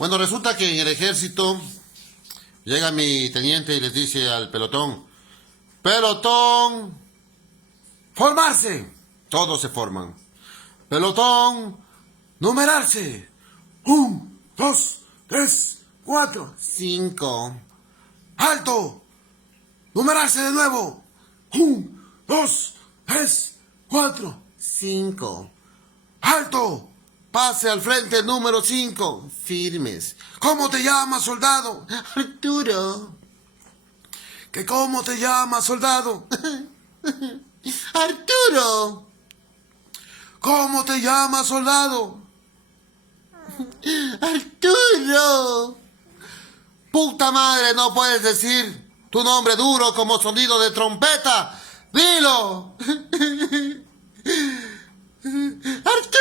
Bueno, resulta que en el ejército llega mi teniente y les dice al pelotón: pelotón, formarse. Todos se forman. Pelotón, numerarse. 1, 2, 3, 4, 5. ¡Alto! Numerarse de nuevo. 1, 2, 3, 4, 5. ¡Alto! Pase al frente número 5. Firmes. ¿Cómo te llamas, soldado? Arturo. ¿Que cómo te llamas, soldado? Arturo. ¿Cómo te llamas, soldado? Arturo. Puta madre, no puedes decir tu nombre duro como sonido de trompeta. ¡Dilo! Arturo.